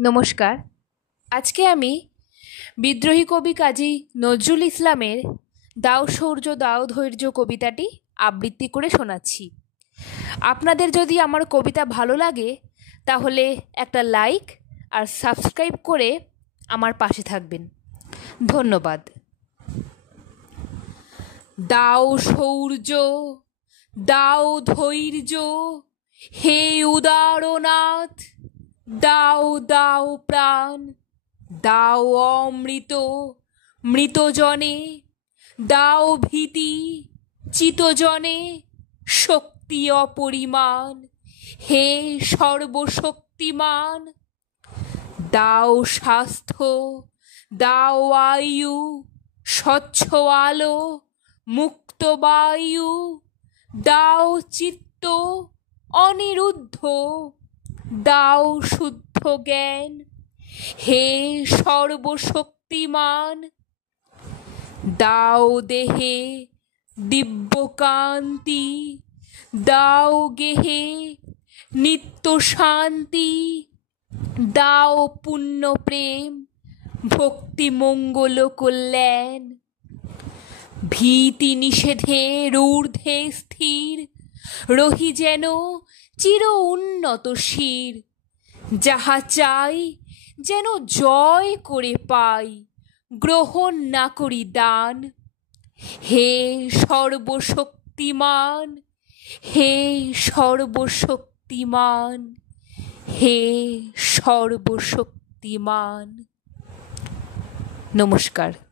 নমস্কার। আজকে আমি বিদ্রোহী কবি কাজী নজরুল ইসলামের দাও শৌর্য দাও ধৈর্য কবিতাটি আবৃত্তি করে শোনাচ্ছি। আপনাদের যদি আমার কবিতা ভালো লাগে তাহলে একটা লাইক আর সাবস্ক্রাইব করে আমার পাশে থাকবেন। ধন্যবাদ। দাও শৌর্য দাও ধৈর্য হে উদারনাথ, দাও দাও প্রাণ, দাও অমৃত মৃতজনে, দাও ভীতি চিতজনে, শক্তি অপরিমাণ হে সর্বশক্তিমান। দাও স্বাস্থ্য দাও আয়ু, স্বচ্ছ আলো মুক্ত বায়ু, দাও চিত্ত অনিরুদ্ধ, দাও শুদ্ধ জ্ঞান হে সর্বশক্তিমান। দাও দেহে দিব্যকান্তি, দাও গেহে নিত্য শান্তি, দাও পুণ্য প্রেম ভক্তি মঙ্গল কল্যাণ। ভীতি নিষেধের ঊর্ধ্বে স্থির রহি যেন চির উন্নত শির, যাহা চাই যেন জয় করে পাই, গ্রহণ না করি দান। হে সর্বশক্তিমান, হে সর্বশক্তিমান, হে সর্বশক্তিমান। নমস্কার।